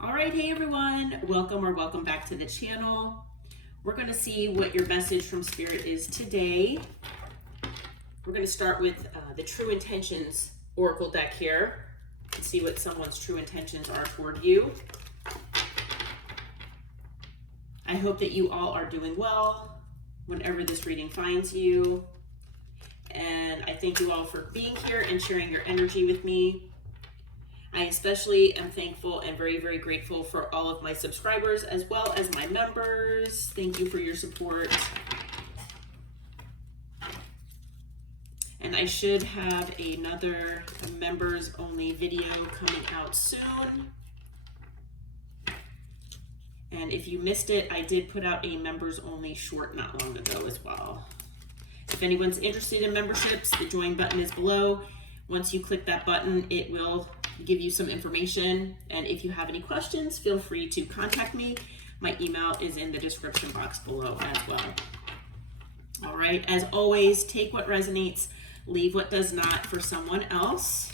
All right, hey everyone, welcome back to the channel. We're going to see what your message from Spirit is today. We're going to start with the True Intentions Oracle deck here and see what someone's true intentions are toward you. I hope that you all are doing well whenever this reading finds you. And I thank you all for being here and sharing your energy with me. I especially am thankful and very, very grateful for all of my subscribers as well as my members. Thank you for your support. And I should have another members only video coming out soon. And if you missed it, I did put out a members only short not long ago as well. If anyone's interested in memberships, the join button is below. Once you click that button, it will give you some information. And if you have any questions, feel free to contact me. My email is in the description box below as well. All right, as always, take what resonates, leave what does not for someone else.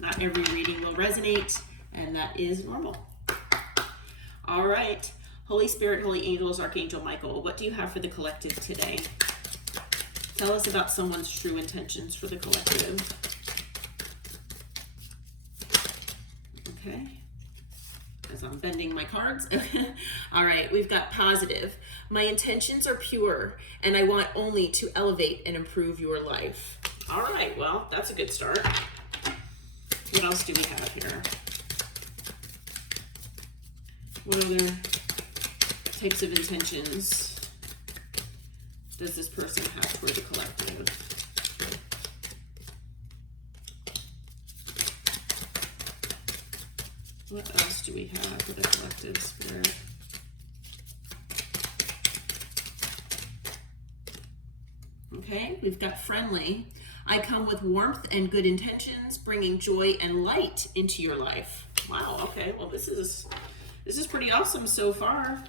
Not every reading will resonate, and that is normal. All right, Holy Spirit, Holy Angels, Archangel Michael, what do you have for the collective today? Tell us about someone's true intentions for the collective. Okay, as I'm bending my cards. All right, we've got positive. My intentions are pure, and I want only to elevate and improve your life. All right, well, that's a good start. What else do we have here? What other types of intentions does this person have toward the collective? What else do we have for the collective, Spirit? Okay, we've got friendly. I come with warmth and good intentions, bringing joy and light into your life. Wow, okay, well this is pretty awesome so far.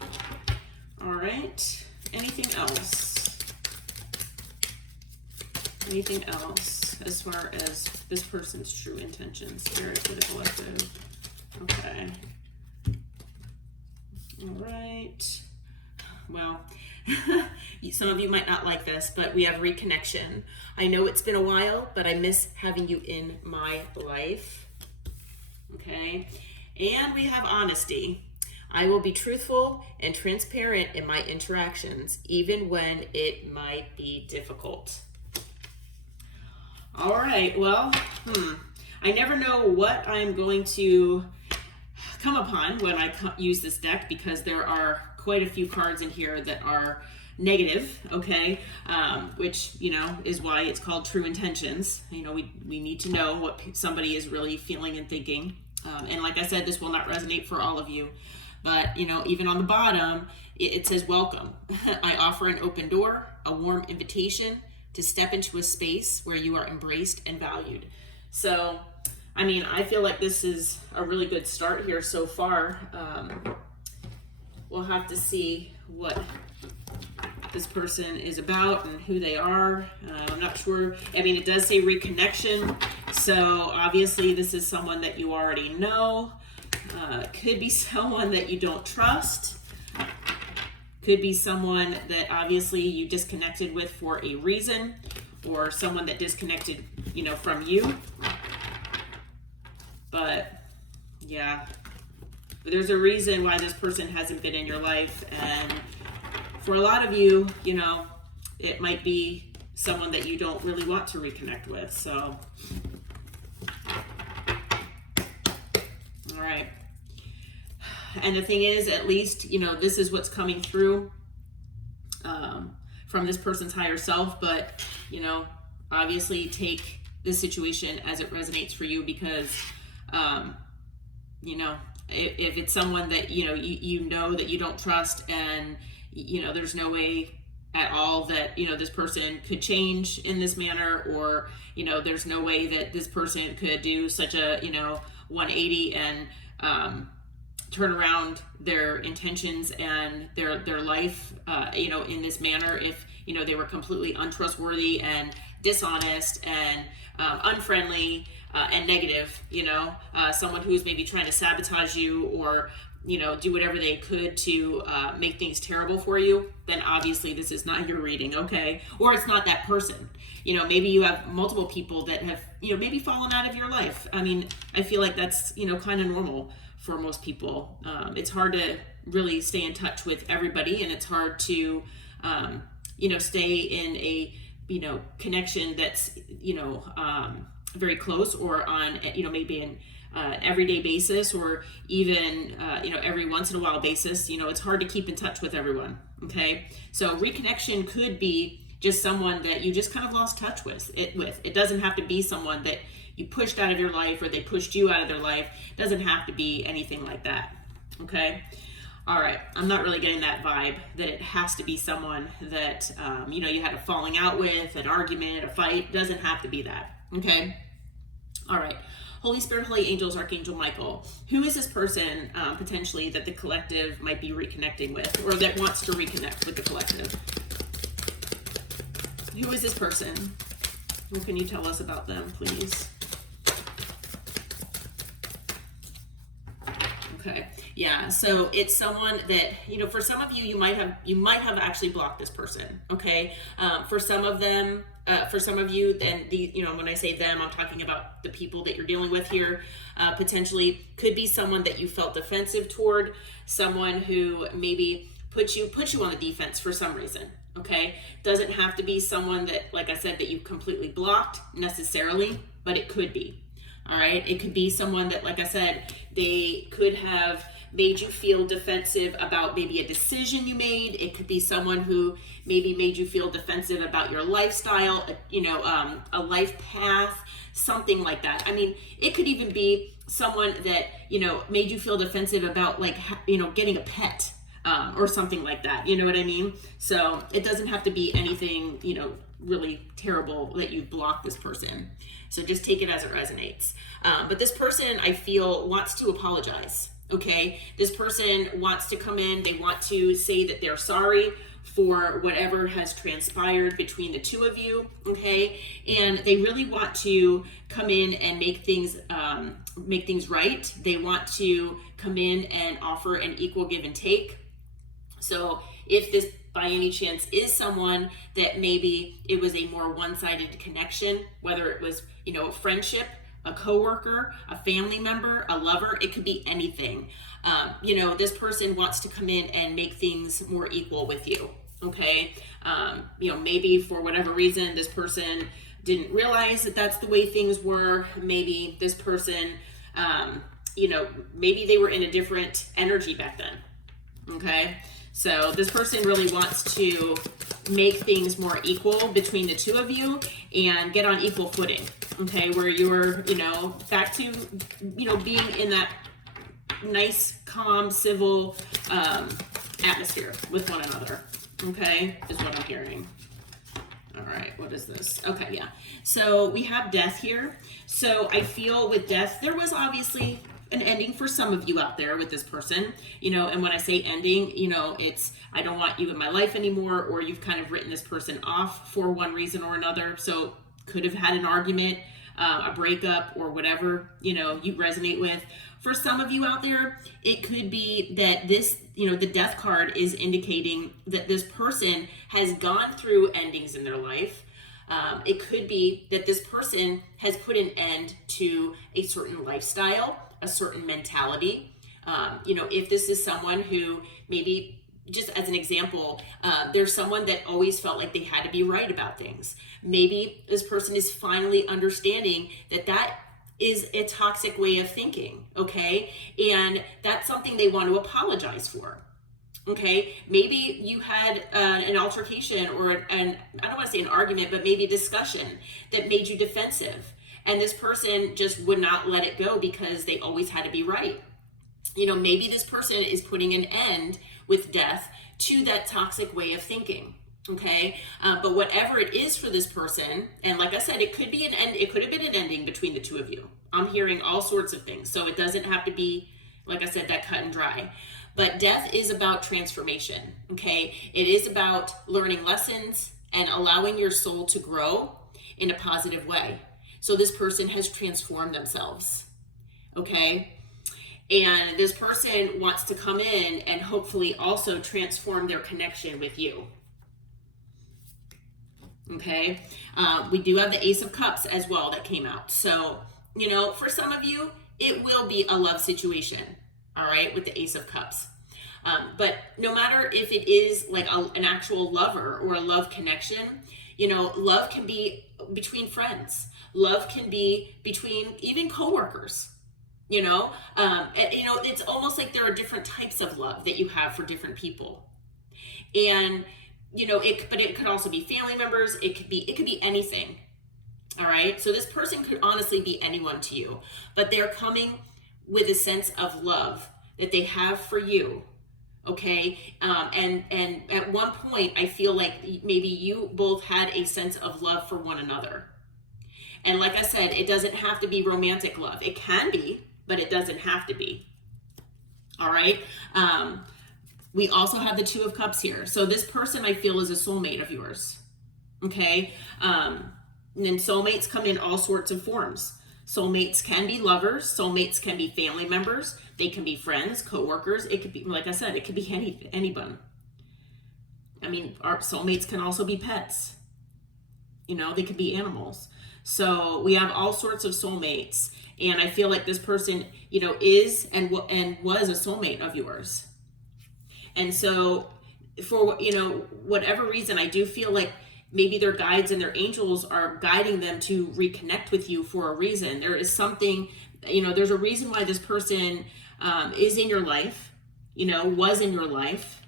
All right, anything else? Anything else as far as this person's true intentions, Spirit, for the collective? Okay. All right. Well, some of you might not like this, but we have reconnection. I know it's been a while, but I miss having you in my life. Okay. And we have honesty. I will be truthful and transparent in my interactions, even when it might be difficult. All right. Well, I never know what I'm going to come upon when I use this deck, because there are quite a few cards in here that are negative, okay, which, you know, is why it's called True Intentions. You know, we need to know what somebody is really feeling and thinking, and like I said, this will not resonate for all of you, but, you know, even on the bottom, it says welcome. I offer an open door, a warm invitation to step into a space where you are embraced and valued. So I mean, I feel like this is a really good start here so far. We'll have to see what this person is about and who they are. I'm not sure. I mean, it does say reconnection. So obviously this is someone that you already know. Could be someone that you don't trust. Could be someone that obviously you disconnected with for a reason, or someone that disconnected, you know, from you. But yeah, there's a reason why this person hasn't been in your life. And for a lot of you, you know, it might be someone that you don't really want to reconnect with. So, all right. And the thing is, at least, you know, this is what's coming through from this person's higher self. But, you know, obviously take this situation as it resonates for you, because you know, if it's someone that, you know, you know that you don't trust, and, you know, there's no way at all that, you know, this person could change in this manner, or, you know, there's no way that this person could do such a, you know, 180 and turn around their intentions and their life, you know, in this manner, if, you know, they were completely untrustworthy and dishonest and unfriendly, and negative, someone who's maybe trying to sabotage you or, do whatever they could to make things terrible for you, then obviously this is not your reading, okay? Or it's not that person. Maybe you have multiple people that have, maybe fallen out of your life. I mean, I feel like that's, kind of normal for most people. It's hard to really stay in touch with everybody, and it's hard to, stay in a, connection that's, very close or on, maybe an everyday basis or even, every once in a while basis. It's hard to keep in touch with everyone, okay? So reconnection could be just someone that you just kind of lost touch with. It doesn't have to be someone that you pushed out of your life or they pushed you out of their life. It doesn't have to be anything like that, okay? All right, I'm not really getting that vibe that it has to be someone that, you had a falling out with, an argument, a fight. It doesn't have to be that, okay? All right, Holy Spirit, Holy Angels, Archangel Michael. Who is this person potentially that the collective might be reconnecting with or that wants to reconnect with the collective? Who is this person? What can you tell us about them, please? Okay, yeah, so it's someone that, for some of you, you might have actually blocked this person, okay? For some of them, for some of you, then when I say them, I'm talking about the people that you're dealing with here. Potentially could be someone that you felt defensive toward, someone who maybe put you on the defense for some reason, okay? Doesn't have to be someone that, like I said, that you completely blocked necessarily, but it could be. All right, it could be someone that, like I said, they could have made you feel defensive about maybe a decision you made. It could be someone who maybe made you feel defensive about your lifestyle, a life path, something like that. I mean, it could even be someone that, made you feel defensive about getting a pet or something like that. You know what I mean? So it doesn't have to be anything, really terrible that you blocked this person. So just take it as it resonates. But this person, I feel, wants to apologize, okay? This person wants to come in. They want to say that they're sorry for whatever has transpired between the two of you, okay? And they really want to come in and make things right. They want to come in and offer an equal give and take. So if this by any chance is someone that maybe it was a more one-sided connection, whether it was, a friendship, a coworker, a family member, a lover, it could be anything. This person wants to come in and make things more equal with you, okay? Maybe for whatever reason, this person didn't realize that that's the way things were. Maybe this person, maybe they were in a different energy back then, okay? So this person really wants to make things more equal between the two of you and get on equal footing, okay? Where you're, back to, being in that nice, calm, civil atmosphere with one another, okay? Is what I'm hearing. All right, what is this? Okay, yeah. So we have death here. So I feel with death, there was obviously an ending for some of you out there with this person, and when I say ending, it's, I don't want you in my life anymore, or you've kind of written this person off for one reason or another. So could have had an argument, a breakup, or whatever, you resonate with. For some of you out there, it could be that this, the death card is indicating that this person has gone through endings in their life. It could be that this person has put an end to a certain lifestyle, a certain mentality. If this is someone who maybe, just as an example, there's someone that always felt like they had to be right about things. Maybe this person is finally understanding that is a toxic way of thinking, okay? And that's something they want to apologize for. Okay, maybe you had an altercation or I don't want to say an argument, but maybe a discussion that made you defensive. And this person just would not let it go because they always had to be right. Maybe this person is putting an end with death to that toxic way of thinking. Okay, but whatever it is for this person, and like I said, it could be an end. It could have been an ending between the two of you. I'm hearing all sorts of things, so it doesn't have to be, like I said, that cut and dry. But death is about transformation, okay? It is about learning lessons and allowing your soul to grow in a positive way. So this person has transformed themselves, okay? And this person wants to come in and hopefully also transform their connection with you. Okay, we do have the Ace of Cups as well that came out. So, you know, for some of you, it will be a love situation, all right, with the Ace of Cups. But no matter if it is like an actual lover or a love connection, you know, love can be between friends. Love can be between even coworkers. You know, it's almost like there are different types of love that you have for different people. And you know, but it could also be family members. It could be anything. All right. So this person could honestly be anyone to you, but they're coming with a sense of love that they have for you. Okay. And at one point, I feel like maybe you both had a sense of love for one another. And like I said, it doesn't have to be romantic love. It can be, but it doesn't have to be. All right. We also have the Two of Cups here. So this person I feel is a soulmate of yours. Okay. And then soulmates come in all sorts of forms. Soulmates can be lovers. Soulmates can be family members. They can be friends, co-workers. It could be, like I said, it could be anyone. I mean, our soulmates can also be pets. You know, they could be animals. So we have all sorts of soulmates. And I feel like this person, you know, is and was a soulmate of yours. And so for, you know, whatever reason, I do feel like maybe their guides and their angels are guiding them to reconnect with you for a reason. There is something, you know, there's a reason why this person is in your life, you know, was in your life.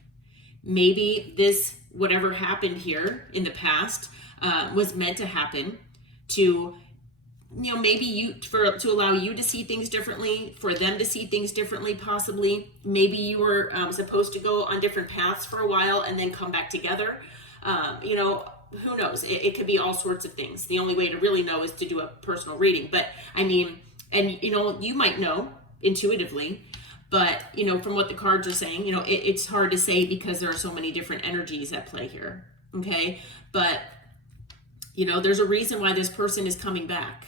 Maybe this, whatever happened here in the past, was meant to happen to, you know, maybe to allow you to see things differently, for them to see things differently, possibly. Maybe you were supposed to go on different paths for a while and then come back together. You know, who knows? It could be all sorts of things. The only way to really know is to do a personal reading. But I mean, and you know, you might know intuitively, but you know, from what the cards are saying, you know, it's hard to say because there are so many different energies at play here. Okay. But you know, there's a reason why this person is coming back.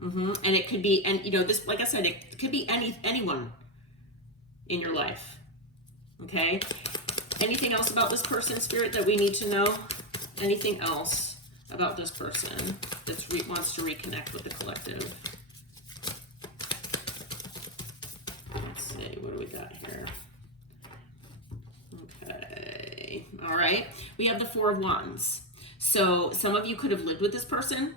And it could be, and you know, this, like I said, it could be anyone in your life. Okay. Anything else about this person, Spirit, that we need to know? Anything else about this person that wants to reconnect with the collective? Let's see, what do we got here? Okay. All right. We have the Four of Wands. So some of you could have lived with this person.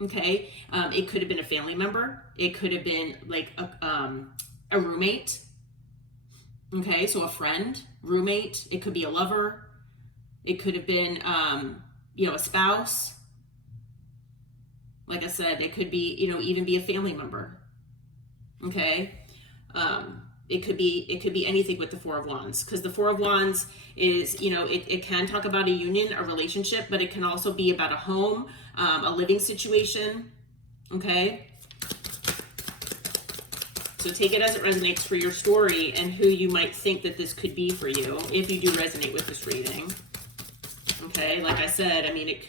Okay. It could have been a family member. It could have been like a roommate. Okay. So a friend, roommate. It could be a lover. It could have been, you know, a spouse. Like I said, it could be, you know, even be a family member. Okay. It could be anything with the Four of Wands, because the Four of Wands is, you know, it can talk about a union, a relationship, but it can also be about a home, a living situation. Okay. So take it as it resonates for your story and who you might think that this could be for you, if you do resonate with this reading. Okay. Like I said, I mean, it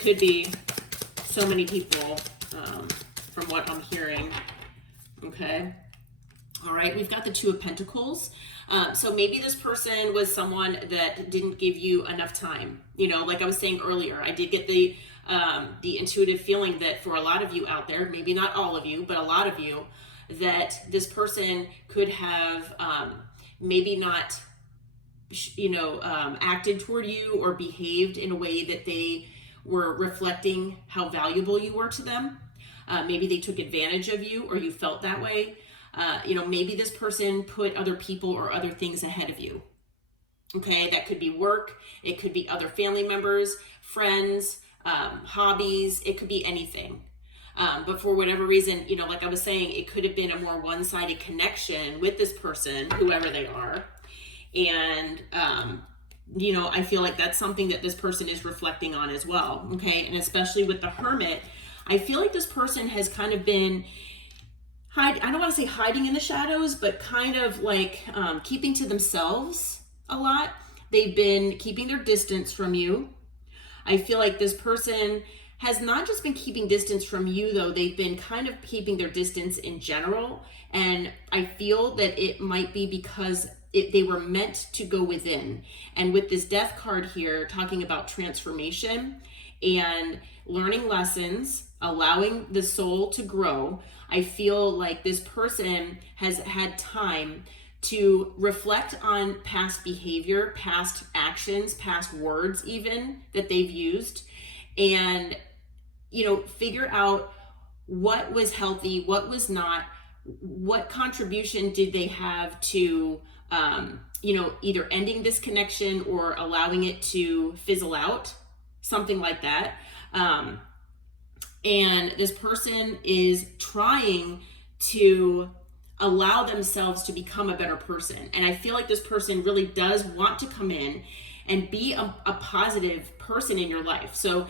could be so many people, from what I'm hearing. Okay. All right, we've got the Two of Pentacles. So maybe this person was someone that didn't give you enough time. You know, like I was saying earlier, I did get the intuitive feeling that for a lot of you out there, maybe not all of you, but a lot of you, that this person could have maybe not, you know, acted toward you or behaved in a way that they were reflecting how valuable you were to them. Maybe they took advantage of you, or you felt that way. You know, maybe this person put other people or other things ahead of you. Okay, that could be work. It could be other family members, friends, hobbies. It could be anything. But for whatever reason, you know, like I was saying, it could have been a more one-sided connection with this person, whoever they are. And, you know, I feel like that's something that this person is reflecting on as well. Okay, and especially with the Hermit, I feel like this person has kind of been I don't want to say hiding in the shadows, but kind of like keeping to themselves a lot. They've been keeping their distance from you. I feel like this person has not just been keeping distance from you, though. They've been kind of keeping their distance in general. And I feel that it might be because they were meant to go within. And with this death card here, talking about transformation and learning lessons, allowing the soul to grow, I feel like this person has had time to reflect on past behavior, past actions, past words even that they've used, and, you know, figure out what was healthy, what was not, what contribution did they have to, you know, either ending this connection or allowing it to fizzle out, something like that. And this person is trying to allow themselves to become a better person. And I feel like this person really does want to come in and be a positive person in your life. So,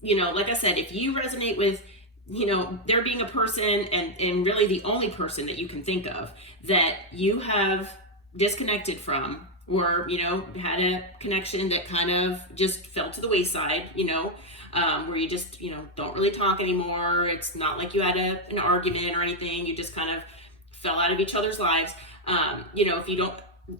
you know, like I said, if you resonate with, you know, there being a person and really the only person that you can think of that you have disconnected from, or, you know, had a connection that kind of just fell to the wayside, you know, where you just, you know, don't really talk anymore. It's not like you had an argument or anything. You just kind of fell out of each other's lives. You know, if you don't,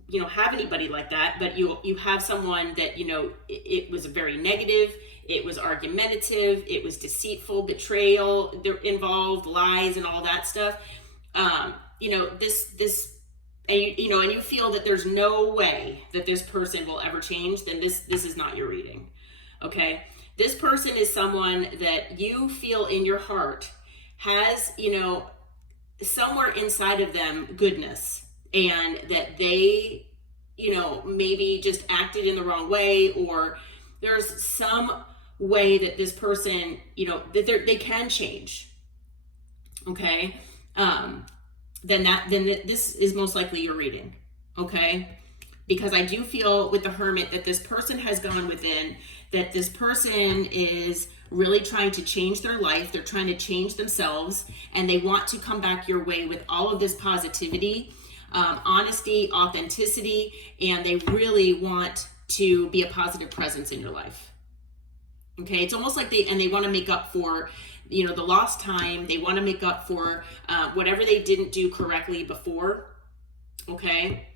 you know, have anybody like that, but you have someone that, you know, it was very negative, it was argumentative, it was deceitful, betrayal involved, lies and all that stuff. You know, and you feel that there's no way that this person will ever change, then this is not your reading. Okay? This person is someone that you feel in your heart has, you know, somewhere inside of them goodness, and that they, you know, maybe just acted in the wrong way, or there's some way that this person, you know, that they can change. Okay? Then this is most likely your reading. Okay? Because I do feel with the Hermit that this person has gone within, that this person is really trying to change their life. They're trying to change themselves, and they want to come back your way with all of this positivity, honesty, authenticity, and they really want to be a positive presence in your life. Okay, it's almost like they want to make up for, you know, the lost time. They want to make up for whatever they didn't do correctly before. Okay,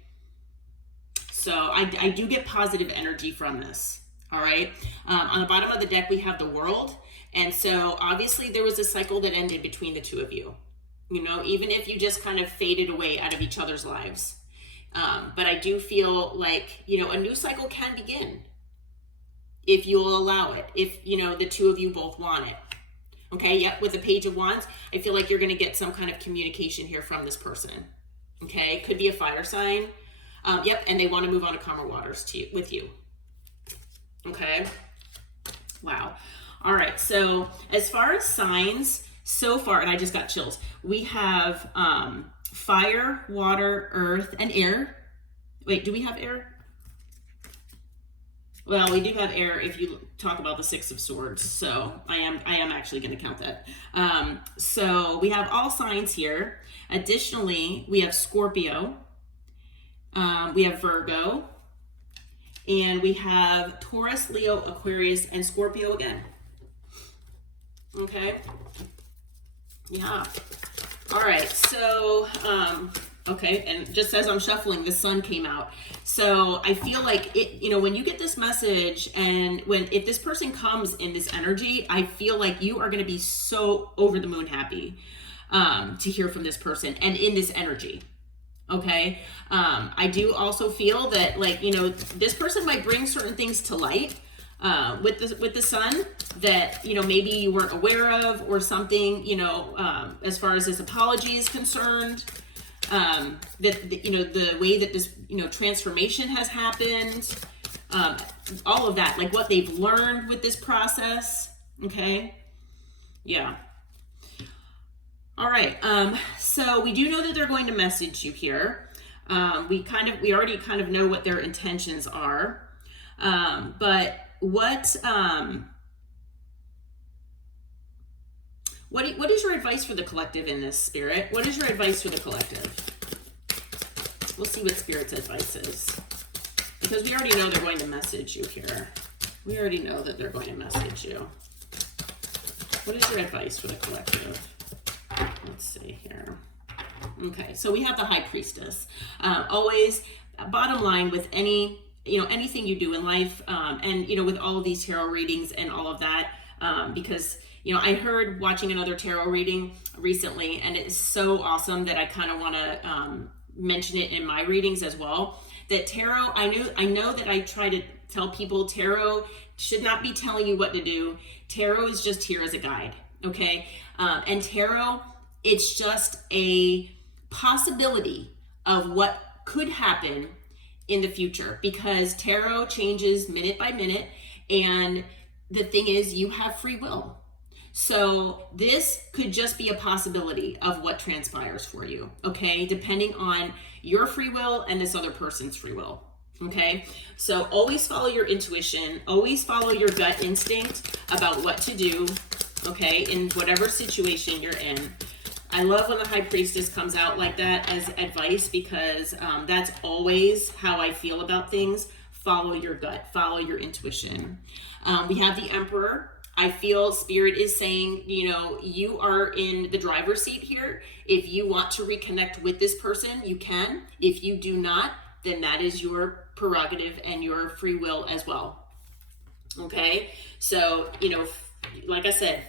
so I do get positive energy from this. All right. On the bottom of the deck, we have the World. And so obviously there was a cycle that ended between the two of you, you know, even if you just kind of faded away out of each other's lives. But I do feel like, you know, a new cycle can begin if you'll allow it, if, you know, the two of you both want it. Okay. Yep. With the Page of Wands, I feel like you're going to get some kind of communication here from this person. Okay. Could be a fire sign. Yep. And they want to move on to calmer waters with you. Okay. Wow. All right. So as far as signs so far, and I just got chills, we have fire, water, earth, and air. Wait, do we have air? Well, we do have air if you talk about the Six of Swords. So I am actually going to count that. So we have all signs here. Additionally, we have Scorpio. We have Virgo. And we have Taurus, Leo, Aquarius, and Scorpio again. Okay. Yeah. All right. So, okay. And just as I'm shuffling, the Sun came out. So I feel like it, you know, when you get this message and if this person comes in this energy, I feel like you are going to be so over the moon happy, to hear from this person and in this energy. Okay. I do also feel that, like, you know, this person might bring certain things to light, with the Sun that, you know, maybe you weren't aware of, or something, you know, as far as his apology is concerned, that, you know, the way that this, you know, transformation has happened, all of that, like what they've learned with this process. Okay. Yeah. All right. So we do know that they're going to message you here. We already kind of know what their intentions are. But what is your advice for the collective in this, Spirit? What is your advice for the collective? We'll see what Spirit's advice is, because we already know they're going to message you here. We already know that they're going to message you. What is your advice for the collective? Let's see here. Okay, so we have the High Priestess. Always, bottom line with anything you do in life, and with all of these tarot readings and all of that, because I heard watching another tarot reading recently, and it is so awesome that I kind of want to mention it in my readings as well. That tarot, I know that I try to tell people tarot should not be telling you what to do. Tarot is just here as a guide, okay? And tarot, it's just a possibility of what could happen in the future, because tarot changes minute by minute, and the thing is, you have free will. So this could just be a possibility of what transpires for you, okay? Depending on your free will and this other person's free will, okay? So always follow your intuition, always follow your gut instinct about what to do, okay, in whatever situation you're in. I love when the High Priestess comes out like that as advice, because that's always how I feel about things. Follow your gut, follow your intuition. We have the Emperor. I feel Spirit is saying, you are in the driver's seat here. If you want to reconnect with this person, you can. If you do not, then that is your prerogative and your free will as well. Okay? So, like I said,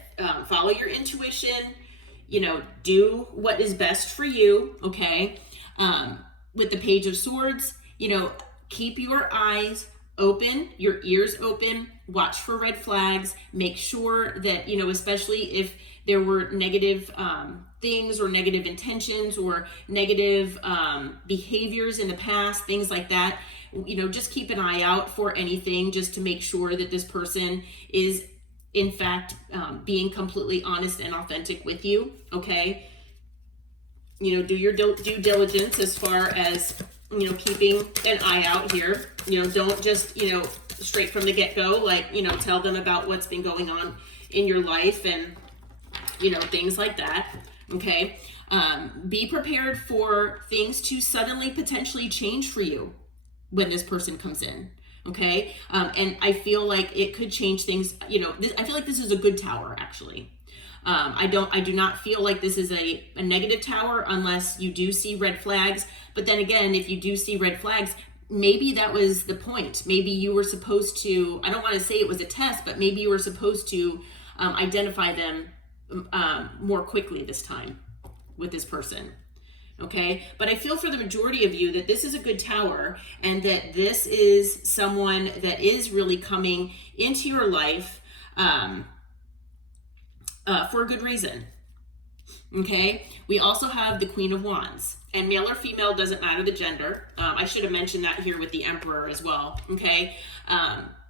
follow your intuition, do what is best for you, okay? With the Page of Swords, keep your eyes open, your ears open, watch for red flags, make sure that, especially if there were negative things or negative intentions or negative behaviors in the past, things like that, just keep an eye out for anything, just to make sure that this person is in fact being completely honest and authentic with you, okay? Do your due diligence as far as keeping an eye out here. Don't just straight from the get-go tell them about what's been going on in your life and things like that, okay? Be prepared for things to suddenly potentially change for you when this person comes in, okay? And I feel like it could change things. I feel like this is a good tower, actually. I do not feel like this is a negative tower unless you do see red flags. But then again, if you do see red flags, maybe that was the point. Maybe you were supposed to, I don't want to say it was a test, but maybe you were supposed to identify them more quickly this time with this person. Okay, but I feel for the majority of you that this is a good tower, and that this is someone that is really coming into your life for a good reason. Okay, we also have the Queen of Wands, and male or female doesn't matter the gender. I should have mentioned that here with the Emperor as well. Okay,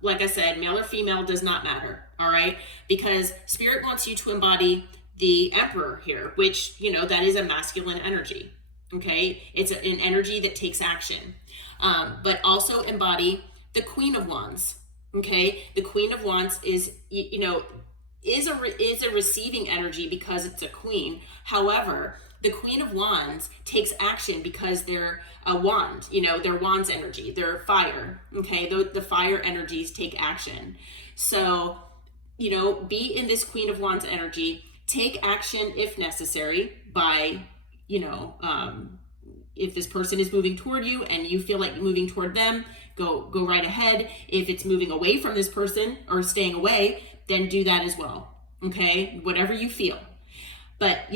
like I said, male or female does not matter. All right, because Spirit wants you to embody the Emperor here, which, that is a masculine energy. Okay, it's an energy that takes action, but also embody the Queen of Wands. Okay, the Queen of Wands is, is a receiving energy because it's a queen. However, the Queen of Wands takes action because they're a wand, they're wands energy, they're fire. Okay, the fire energies take action. So, be in this Queen of Wands energy. Take action if necessary by, if this person is moving toward you and you feel like moving toward them, go right ahead. If it's moving away from this person or staying away, then do that as well. Okay, whatever you feel. But,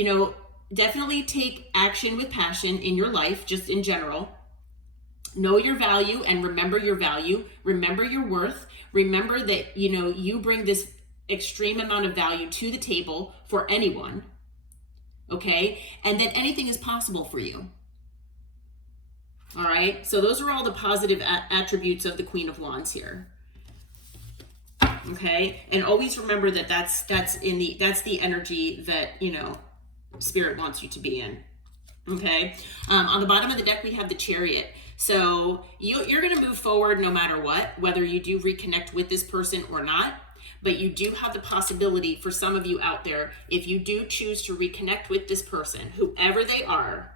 definitely take action with passion in your life, just in general. Know your value and remember your value. Remember your worth. Remember that, you bring this extreme amount of value to the table for anyone. Okay, and that anything is possible for you. All right, so those are all the positive attributes of the Queen of Wands here. Okay, and always remember that that's the energy that Spirit wants you to be in. Okay, on the bottom of the deck we have the Chariot. So you're going to move forward no matter what, whether you do reconnect with this person or not. But you do have the possibility for some of you out there, if you do choose to reconnect with this person, whoever they are,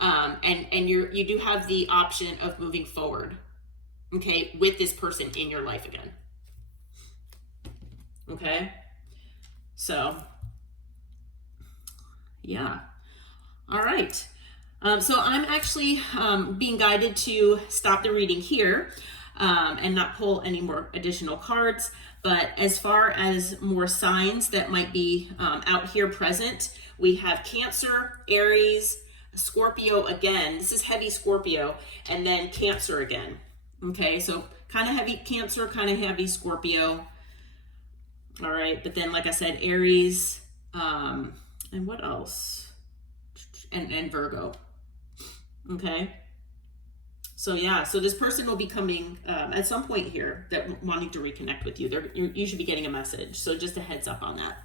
and you do have the option of moving forward, okay, with this person in your life again. Okay, So, yeah. All right. So I'm actually being guided to stop the reading here and not pull any more additional cards. But as far as more signs that might be out here present, we have Cancer, Aries, Scorpio again. This is heavy Scorpio, and then Cancer again. Okay, so kind of heavy Cancer, kind of heavy Scorpio. All right, but then like I said, Aries, and what else? And Virgo. Okay. So yeah, so this person will be coming at some point here that wanting to reconnect with you. You should be getting a message. So just a heads up on that.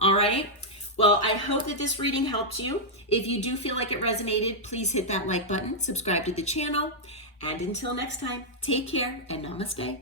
All right. Well, I hope that this reading helped you. If you do feel like it resonated, please hit that like button, subscribe to the channel. And until next time, take care and namaste.